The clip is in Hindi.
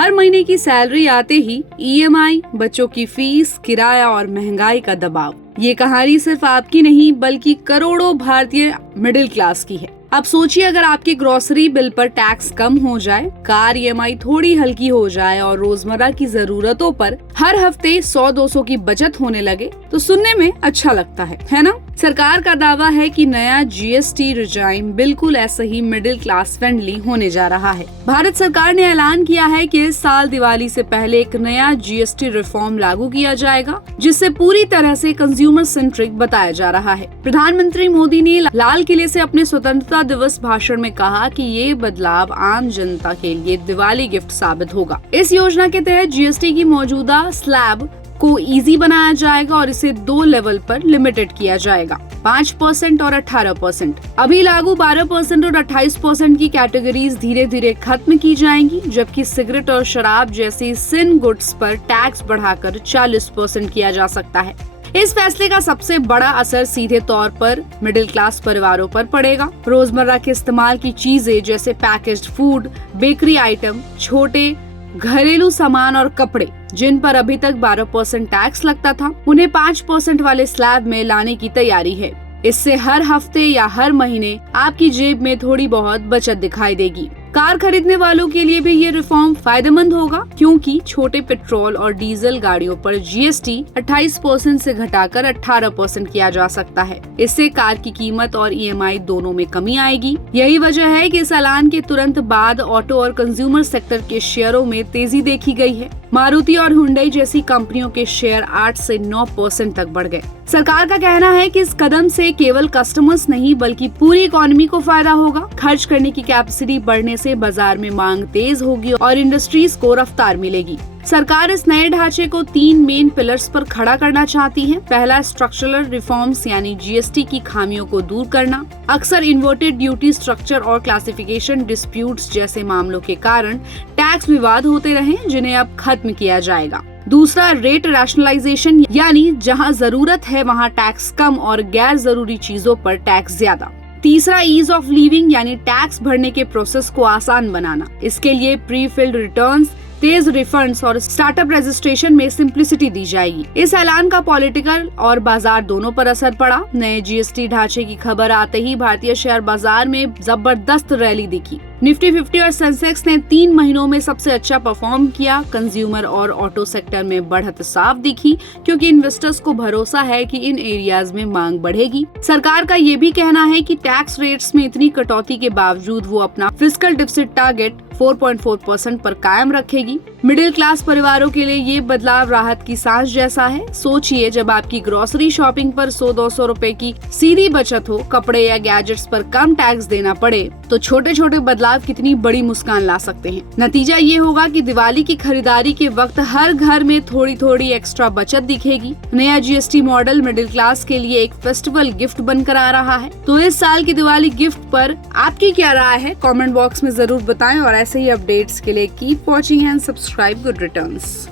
हर महीने की सैलरी आते ही ईएमआई, बच्चों की फीस, किराया और महंगाई का दबाव। ये कहानी सिर्फ आपकी नहीं बल्कि करोड़ों भारतीय मिडिल क्लास की है। अब सोचिए, अगर आपके ग्रोसरी बिल पर टैक्स कम हो जाए, कार ईएमआई थोड़ी हल्की हो जाए और रोजमर्रा की जरूरतों पर हर हफ्ते 100-200 की बचत होने लगे तो सुनने में अच्छा लगता है ना? सरकार का दावा है कि नया जीएसटी रिजाइम बिल्कुल ऐसा ही मिडिल क्लास फ्रेंडली होने जा रहा है। भारत सरकार ने ऐलान किया है कि इस साल दिवाली से पहले एक नया जीएसटी रिफॉर्म लागू किया जाएगा, जिससे पूरी तरह से कंज्यूमर सेंट्रिक बताया जा रहा है। प्रधानमंत्री मोदी ने लाल किले से अपने स्वतंत्रता दिवस भाषण में कहा कि ये बदलाव आम जनता के लिए दिवाली गिफ्ट साबित होगा। इस योजना के तहत जीएसटी की मौजूदा स्लैब को इजी बनाया जाएगा और इसे 2 लेवल पर लिमिटेड किया जाएगा, 5% और 18%। अभी लागू 12% और 28% की कैटेगरीज धीरे धीरे खत्म की जाएंगी, जबकि सिगरेट और शराब जैसी सिन गुड्स पर टैक्स बढ़ाकर 40% किया जा सकता है। इस फैसले का सबसे बड़ा असर सीधे तौर पर मिडिल क्लास परिवारों पर पड़ेगा। रोजमर्रा के इस्तेमाल की चीजें जैसे पैकेज्ड फूड, बेकरी आइटम, छोटे घरेलू सामान और कपड़े, जिन पर अभी तक 12% टैक्स लगता था, उन्हें 5% वाले स्लैब में लाने की तैयारी है। इससे हर हफ्ते या हर महीने आपकी जेब में थोड़ी बहुत बचत दिखाई देगी। कार खरीदने वालों के लिए भी ये रिफॉर्म फायदेमंद होगा, क्योंकि छोटे पेट्रोल और डीजल गाड़ियों पर जीएसटी 28% से घटाकर 18% किया जा सकता है। इससे कार की कीमत और ईएमआई दोनों में कमी आएगी। यही वजह है कि इस ऐलान के तुरंत बाद ऑटो और कंज्यूमर सेक्टर के शेयरों में तेजी देखी गई है। मारुति और हुंडई जैसी कंपनियों के शेयर 8 से 9% तक बढ़ गए। सरकार का कहना है कि इस कदम से केवल कस्टमर्स नहीं बल्कि पूरी इकोनॉमी को फायदा होगा। खर्च करने की कैपेसिटी बढ़ने से बाजार में मांग तेज होगी और इंडस्ट्रीज को रफ्तार मिलेगी। सरकार इस नए ढांचे को 3 मेन पिलर्स पर खड़ा करना चाहती है। पहला, स्ट्रक्चरल रिफॉर्म्स यानी जीएसटी की खामियों को दूर करना। अक्सर इन्वर्टेड ड्यूटी स्ट्रक्चर और क्लासिफिकेशन डिस्प्यूट्स जैसे मामलों के कारण टैक्स विवाद होते रहे, जिन्हें अब खत्म किया जाएगा। दूसरा, रेट रैशनलाइजेशन, यानी जहां जरूरत है वहां टैक्स कम और गैर जरूरी चीजों पर टैक्स ज्यादा। तीसरा, ईज ऑफ लिविंग, यानी टैक्स भरने के प्रोसेस को आसान बनाना। इसके लिए प्री फिल्ड रिटर्न्स, तेज रिफंड्स और स्टार्टअप रजिस्ट्रेशन में सिंप्लिसिटी दी जाएगी। इस ऐलान का पॉलिटिकल और बाजार दोनों पर असर पड़ा। नए जीएसटी ढांचे की खबर आते ही भारतीय शेयर बाजार में जबरदस्त रैली दिखी। निफ्टी 50 और सेंसेक्स ने 3 महीनों में सबसे अच्छा परफॉर्म किया। कंज्यूमर और ऑटो सेक्टर में बढ़त साफ दिखी, क्योंकि इन्वेस्टर्स को भरोसा है कि इन एरियाज में मांग बढ़ेगी। सरकार का ये भी कहना है कि टैक्स रेट्स में इतनी कटौती के बावजूद वो अपना फिस्कल डिफिसिट टारगेट 4.4% पर कायम रखेगी। मिडिल क्लास परिवारों के लिए ये बदलाव राहत की सांस जैसा है। सोचिए, जब आपकी ग्रोसरी शॉपिंग पर 100-200 रुपए की सीधी बचत हो, कपड़े या गैजेट्स पर कम टैक्स देना पड़े, तो छोटे छोटे बदलाव कितनी बड़ी मुस्कान ला सकते हैं। नतीजा ये होगा कि दिवाली की खरीदारी के वक्त हर घर में थोड़ी थोड़ी एक्स्ट्रा बचत दिखेगी। नया जीएसटी मॉडल मिडिल क्लास के लिए एक फेस्टिवल गिफ्ट बनकर आ रहा है। तो इस साल की दिवाली गिफ्ट पर आपकी क्या राय है? कमेंट बॉक्स में जरूर बताएं और ऐसे ही अपडेट्स के लिए keep watching and subscribe good returns.